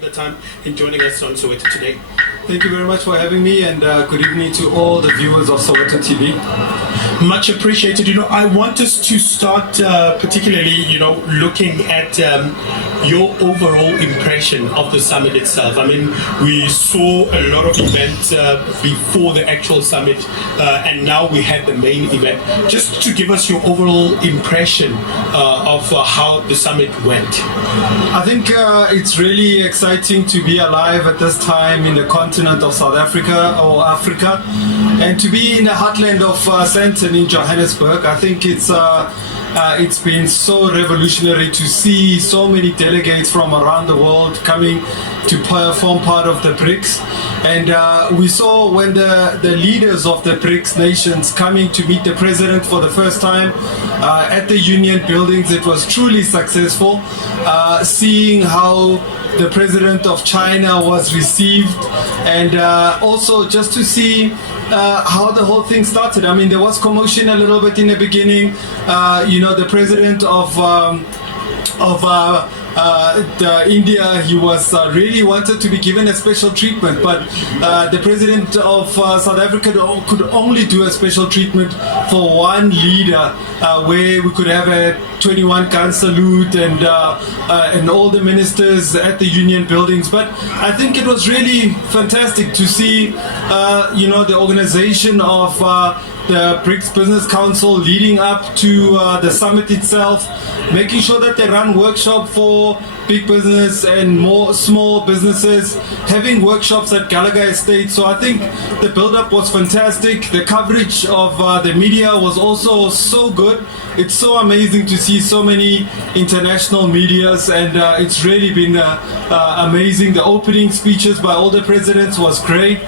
The time in joining us on Soweto today. Thank you very much for having me, and good evening to all the viewers of Soweto TV. Much appreciated. I want us to start particularly, looking at your overall impression of the summit itself. I mean, we saw a lot of events before the actual summit, and now we had the main event. Just to give us your overall impression of how the summit went. I think it's really exciting to be alive at this time in the continent of South Africa or Africa, and to be in the heartland of Sandton in Johannesburg. I think it's been so revolutionary to see so many delegates from around the world coming to form part of the BRICS. And we saw when the leaders of the BRICS nations coming to meet the president for the first time at the union buildings, it was truly successful. Seeing how the president of China was received, and also just to see how the whole thing started. I mean, there was commotion a little bit in the beginning. The president of India, he was really wanted to be given a special treatment, but the president of South Africa could only do a special treatment for one leader, where we could have a 21 gun salute and all the ministers at the union buildings. But I think it was really fantastic to see the organization of the BRICS Business Council leading up to the summit itself, making sure that they run workshop for big business and more small businesses, having workshops at Gallagher Estate. So I think the build-up was fantastic. The coverage of the media was also so good. It's so amazing to see so many international medias, and it's really been amazing. The opening speeches by all the presidents was great.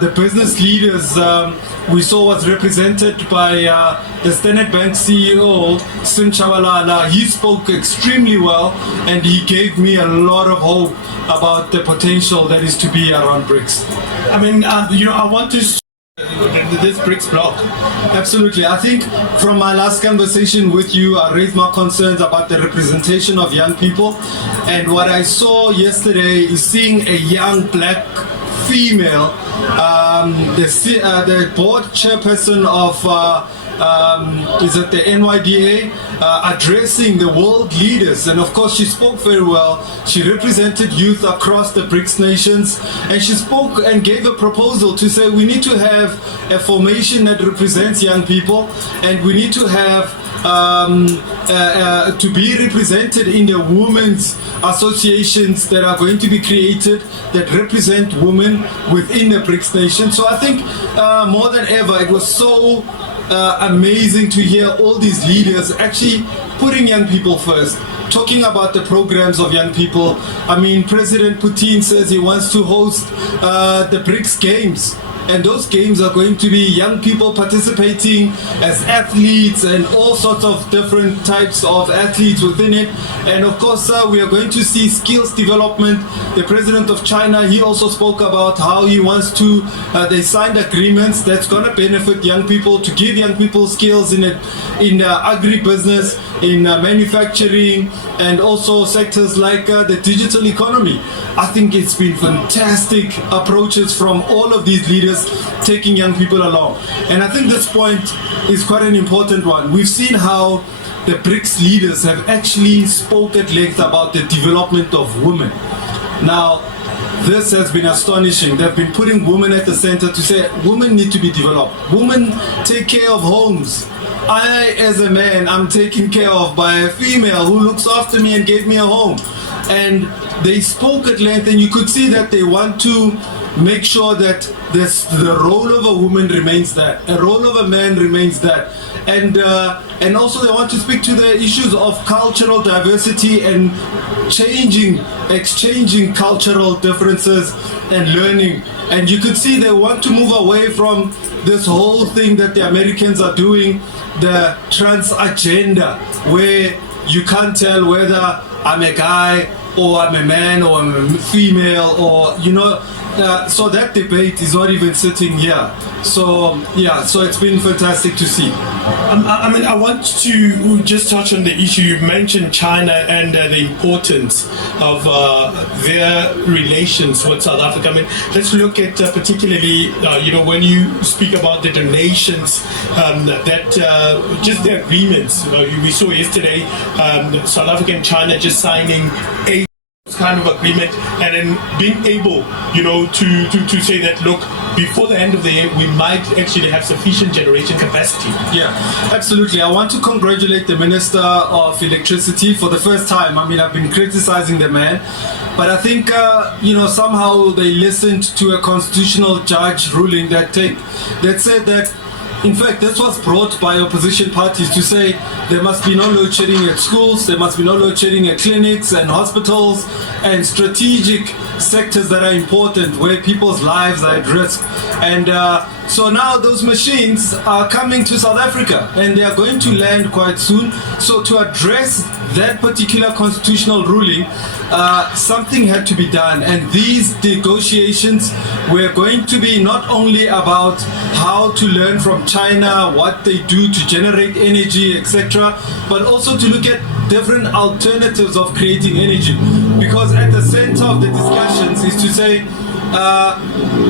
The business leaders we saw was represented by the Standard Bank CEO, Sim Chabalala. He spoke extremely well, and he gave me a lot of hope about the potential that is to be around BRICS. I mean, I want to this BRICS bloc. Absolutely. I think from my last conversation with you, I raised my concerns about the representation of young people, and what I saw yesterday is seeing a young black female, the board chairperson of the NYDA, addressing the world leaders. And of course she spoke very well. She represented youth across the BRICS nations, and she spoke and gave a proposal to say we need to have a formation that represents young people, and we need to have to be represented in the women's associations that are going to be created that represent women within the BRICS nation. So I think more than ever it was so amazing to hear all these leaders actually putting young people first, talking about the programs of young people. I mean, President Putin says he wants to host the BRICS Games, and those games are going to be young people participating as athletes and all sorts of different types of athletes within it. And of course we are going to see skills development. The president of China, he also spoke about how he wants to they signed agreements that's going to benefit young people, to give young people skills in agribusiness, in manufacturing, and also sectors like the digital economy. I think it's been fantastic approaches from all of these leaders taking young people along. And I think this point is quite an important one. We've seen how the BRICS leaders have actually spoke at length about the development of women. Now, this has been astonishing. They've been putting women at the center to say women need to be developed. Women take care of homes. I, as a man, I'm taken care of by a female who looks after me and gave me a home. And they spoke at length, and you could see that they want to make sure that the role of a woman remains that, a role of a man remains that. And also they want to speak to the issues of cultural diversity and exchanging cultural differences and learning. And you could see they want to move away from this whole thing that the Americans are doing, the trans agenda, where you can't tell whether I'm a guy or I'm a man or I'm a female, or so that debate is not even sitting here. So yeah, so it's been fantastic to see. I mean, I want to just touch on the issue. You mentioned China and the importance of their relations with South Africa. I mean, let's look at particularly, when you speak about the donations, just the agreements. We saw yesterday South Africa and China just signing a kind of agreement, and then being able, to say that, look, before the end of the year, we might actually have sufficient generation capacity. Yeah, absolutely. I want to congratulate the Minister of Electricity for the first time. I mean, I've been criticizing the man, but I think, somehow they listened to a constitutional judge ruling that said that, in fact, this was brought by opposition parties to say there must be no load shedding at schools, there must be no load shedding at clinics and hospitals and strategic sectors that are important where people's lives are at risk. And so now those machines are coming to South Africa and they are going to land quite soon. So to address that particular constitutional ruling, something had to be done, and these negotiations were going to be not only about how to learn from China, what they do to generate energy, etc., but also to look at different alternatives of creating energy. Because at the center of the discussions is to say,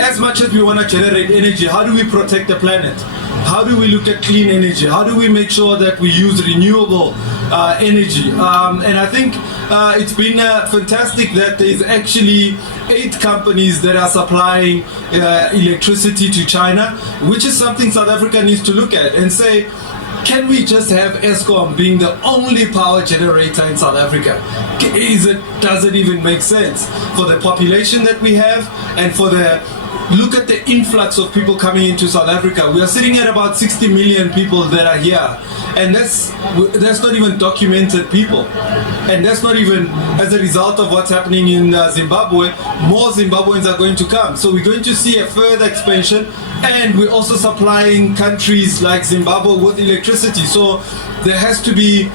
as much as we want to generate energy, how do we protect the planet? How do we look at clean energy? How do we make sure that we use renewable energy? And I think it's been fantastic that there's actually 8 companies that are supplying electricity to China, which is something South Africa needs to look at and say, can we just have Eskom being the only power generator in South Africa? Does it even make sense for the population that we have and for look at the influx of people coming into South Africa. We are sitting at about 60 million people that are here, and that's not even documented people, and that's not even as a result of what's happening in Zimbabwe. More Zimbabweans are going to come, so we're going to see a further expansion, and we're also supplying countries like Zimbabwe with electricity. So there has to be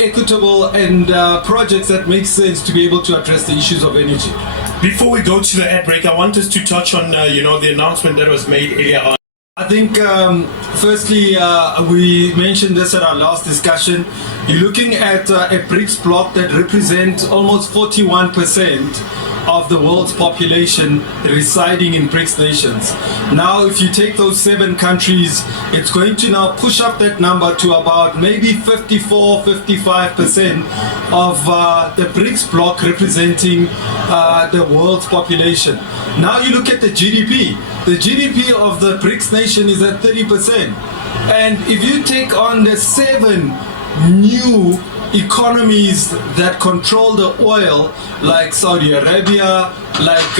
equitable and projects that make sense to be able to address the issues of energy. Before we go to the ad break, I want us to touch on the announcement that was made earlier on. I think firstly we mentioned this at our last discussion. You're looking at a BRICS bloc that represents almost 41% of the world's population residing in BRICS nations. Now, if you take those 7 countries, it's going to now push up that number to about maybe 54-55% of the BRICS bloc representing the world's population. Now you look at the GDP. The GDP of the BRICS nation is at 30%. And if you take on the 7 new economies that control the oil, like Saudi Arabia, like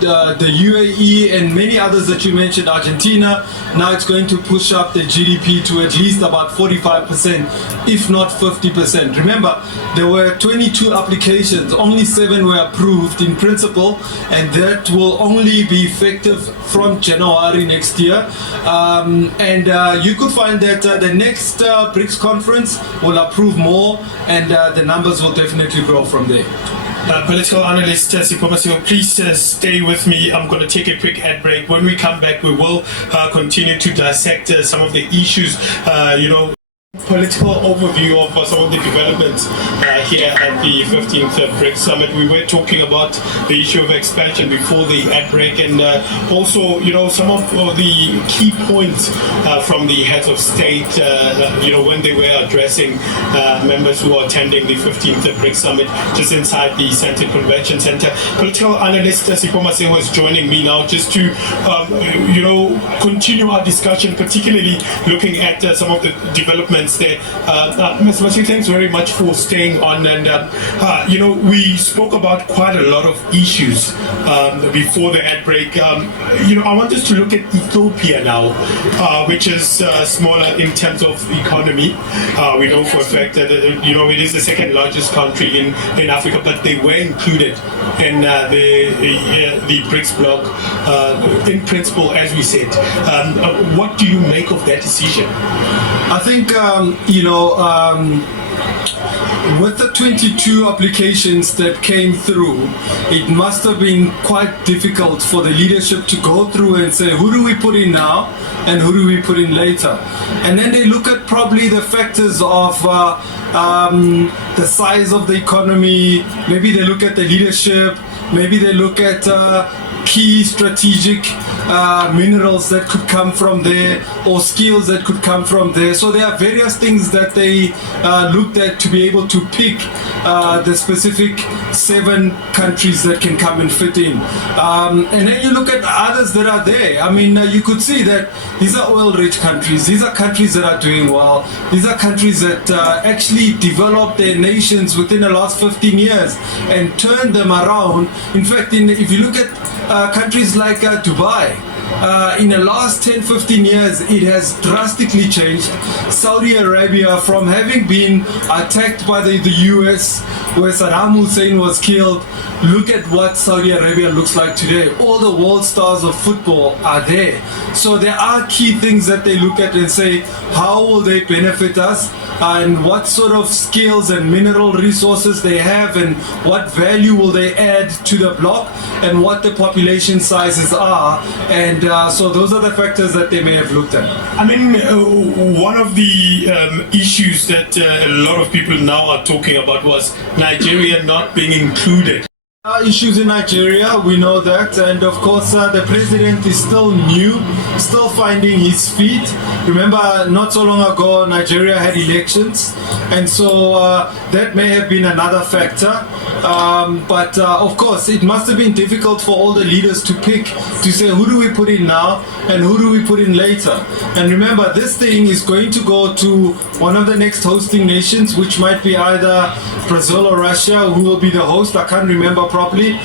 the UAE and many others that you mentioned, Argentina, now it's going to push up the GDP to at least about 45%, if not 50%. Remember, there were 22 applications, only 7 were approved in principle, and that will only be effective from January next year. You could find that the next BRICS conference will approve more, and the numbers will definitely grow from there. Political analyst Sipho Masigo, please stay with me. I'm going to take a quick ad break. When we come back, we will continue to dissect some of the issues, political overview of some of the developments here at the 15th BRICS Summit. We were talking about the issue of expansion before the ad break, and also, some of the key points from the heads of state, when they were addressing members who are attending the 15th BRICS Summit just inside the Center Convention Center. Political analyst Sipho Masigo is joining me now just to, continue our discussion, particularly looking at some of the developments there. Mr. Masigo, thanks very much for staying on, and we spoke about quite a lot of issues before the ad break. I want us to look at Ethiopia now, which is smaller in terms of economy. We know for a fact that it is the second largest country in Africa, but they were included in the BRICS bloc in principle, as we said. What do you make of that decision? I think with the 22 applications that came through, it must have been quite difficult for the leadership to go through and say, who do we put in now and who do we put in later? And then they look at probably the factors of the size of the economy, maybe they look at the leadership, maybe they look at key strategic minerals that could come from there or skills that could come from there. So there are various things that they looked at to be able to pick the specific 7 countries that can come and fit in. And then you look at others that are there. I mean, you could see that these are oil-rich countries. These are countries that are doing well. These are countries that actually developed their nations within the last 15 years and turned them around. In fact, if you look at countries like Dubai, in the last 10-15 years it has drastically changed. Saudi Arabia, from having been attacked by the US where Saddam Hussein was killed, look at what Saudi Arabia looks like today. All the world stars of football are there. So there are key things that they look at and say, how will they benefit us? And what sort of skills and mineral resources they have, and what value will they add to the block, and what the population sizes are. And so those are the factors that they may have looked at. I mean, one of the issues that a lot of people now are talking about was Nigeria not being included. Issues in Nigeria, we know that, and of course the president is still new, still finding his feet. Remember, not so long ago Nigeria had elections, and so that may have been another factor. But of course it must have been difficult for all the leaders to pick, to say who do we put in now and who do we put in later. And remember, this thing is going to go to one of the next hosting nations, which might be either Brazil or Russia, who will be the host. I can't remember properly.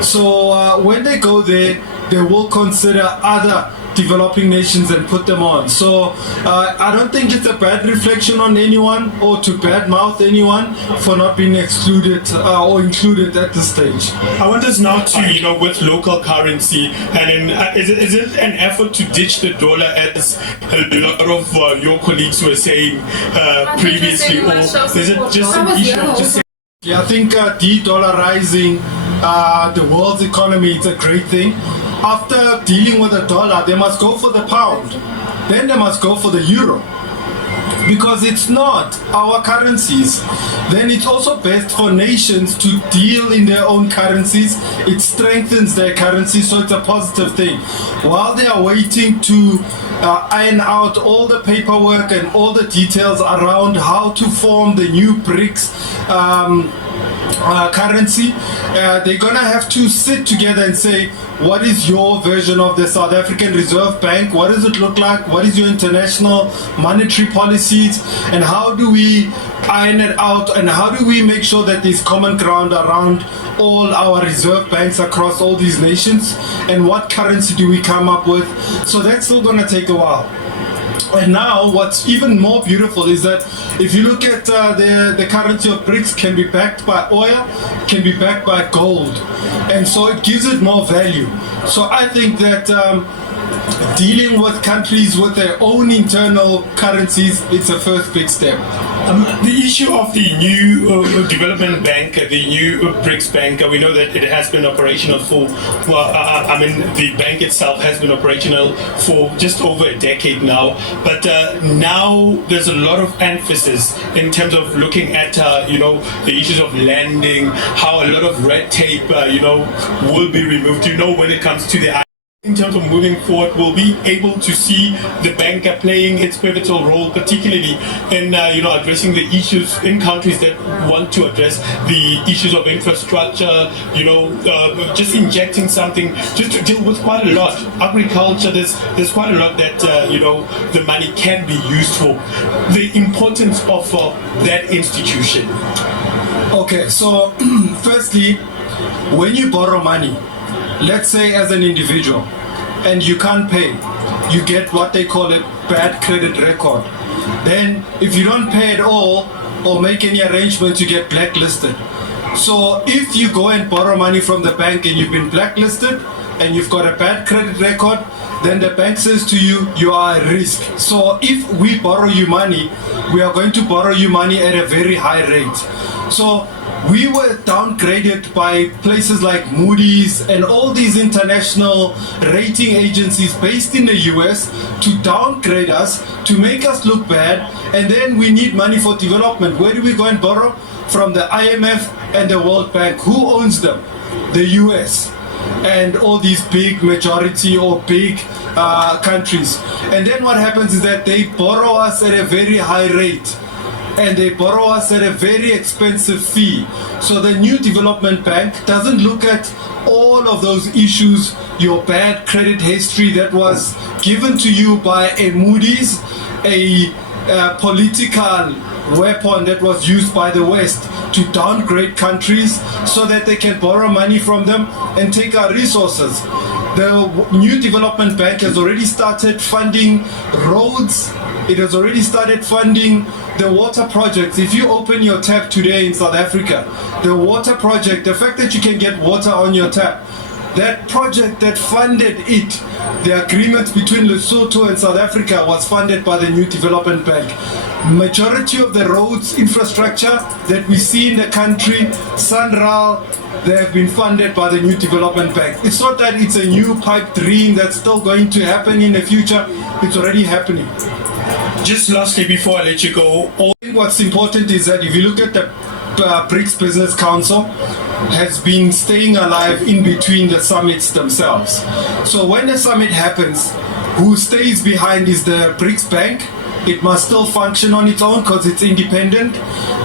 So when they go there, they will consider other developing nations and put them on. So I don't think it's a bad reflection on anyone or to badmouth anyone for not being excluded or included at this stage. I want us now to, with local currency, and is it an effort to ditch the dollar, as a lot of your colleagues were saying previously, or is it just an issue of just... Yeah, I think de-dollarizing the world's economy is a great thing. After dealing with the dollar, they must go for the pound. Then they must go for the euro. Because it's not our currencies. Then it's also best for nations to deal in their own currencies. It strengthens their currency, so it's a positive thing. While they are waiting to iron out all the paperwork and all the details around how to form the new BRICS currency, they're gonna have to sit together and say, what is your version of the South African Reserve Bank? What does it look like? What is your international monetary policies? And how do we iron it out? And how do we make sure that there's common ground around all our reserve banks across all these nations? And what currency do we come up with? So that's still gonna take a while. And now what's even more beautiful is that if you look at the currency of BRICS can be backed by oil, can be backed by gold. And so it gives it more value. So I think that dealing with countries with their own internal currencies, it's a first big step. The issue of the new development bank, the new BRICS bank, we know that it has been operational for, the bank itself has been operational for just over a decade now. But now there's a lot of emphasis in terms of looking at, the issues of lending, how a lot of red tape, will be removed. When it comes to the... In terms of moving forward, we'll be able to see the bank playing its pivotal role, particularly in addressing the issues in countries that want to address the issues of infrastructure. Just injecting something just to deal with quite a lot. Agriculture, there's quite a lot that the money can be used for. The importance of that institution. Okay, so firstly, when you borrow money, let's say as an individual, and you can't pay, you get what they call a bad credit record. Then if you don't pay at all or make any arrangements, you get blacklisted. So if you go and borrow money from the bank and you've been blacklisted, and you've got a bad credit record, then the bank says to you, you are at risk. So if we borrow you money, we are going to borrow you money at a very high rate. So we were downgraded by places like Moody's and all these international rating agencies based in the US to downgrade us, to make us look bad, and then we need money for development. Where do we go and borrow? From the IMF and the World Bank. Who owns them? The US and all these big majority or big countries. And then what happens is that they borrow us at a very high rate, and they borrow us at a very expensive fee. So the new development bank doesn't look at all of those issues, your bad credit history that was given to you by a Moody's, a political weapon that was used by the West to downgrade countries so that they can borrow money from them and take our resources. The new development bank has already started funding roads. It has already started funding the water projects. If you open your tap today in South Africa, the water project, the fact that you can get water on your tap, that project that funded it, the agreement between Lesotho and South Africa was funded by the new development bank. Majority of the roads infrastructure that we see in the country, Sanral, they have been funded by the new development bank. It's not that it's a new pipe dream that's still going to happen in the future. It's already happening. Just lastly, before I let you go, What's important is that if you look at the BRICS Business Council, has been staying alive in between the summits themselves. So when the summit happens, who stays behind is the BRICS Bank. It must still function on its own because it's independent.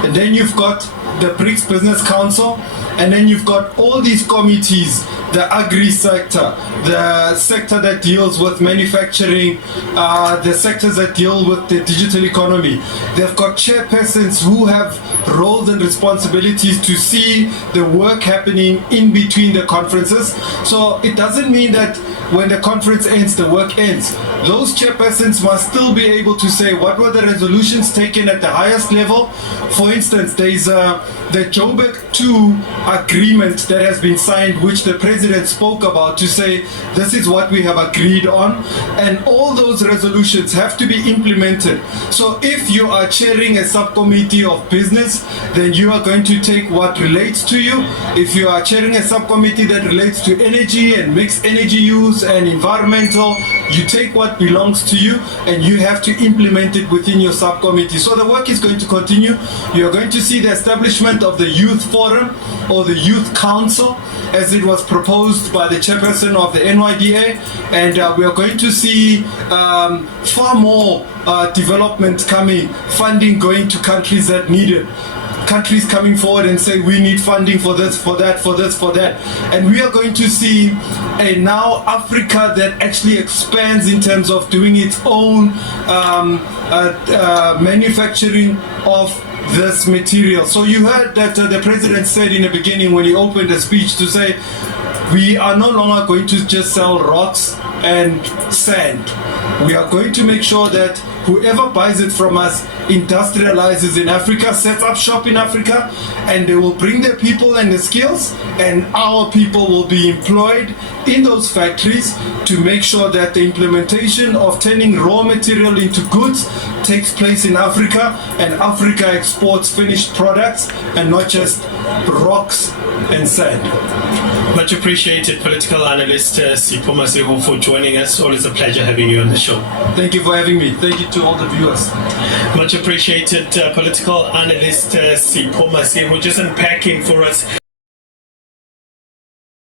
And then you've got the BRICS Business Council, and then you've got all these committees, the agri sector, the sector that deals with manufacturing, the sectors that deal with the digital economy. They've got chairpersons who have roles and responsibilities to see the work happening in between the conferences. So it doesn't mean that when the conference ends, the work ends. Those chairpersons must still be able to say what were the resolutions taken at the highest level. For instance, there's the Joburg 2 agreement that has been signed, which the president spoke about, to say this is what we have agreed on, and all those resolutions have to be implemented. So if you are chairing a subcommittee of business, then you are going to take what relates to you. If you are chairing a subcommittee that relates to energy and mixed energy use and environmental, you take what belongs to you and you have to implement it within your subcommittee. So the work is going to continue. You are going to see the establishment of the Youth Forum or the Youth Council as it was proposed by the chairperson of the NYDA, and we are going to see far more development coming, funding going to countries that need it. Countries coming forward and say we need funding for this, for that, for this, for that. And we are going to see a now Africa that actually expands in terms of doing its own manufacturing of this material. So you heard that the president said in the beginning when he opened the speech to say we are no longer going to just sell rocks and sand. We are going to make sure that whoever buys it from us industrializes in Africa, sets up shop in Africa, and they will bring their people and the skills, and our people will be employed in those factories to make sure that the implementation of turning raw material into goods takes place in Africa, and Africa exports finished products and not just rocks and sand. Much appreciated, political analyst Sipho Masego, for joining us. Always a pleasure having you on the show. Thank you for having me. Thank you to all the viewers. Much appreciated, political analyst Sipho Masego, just unpacking for us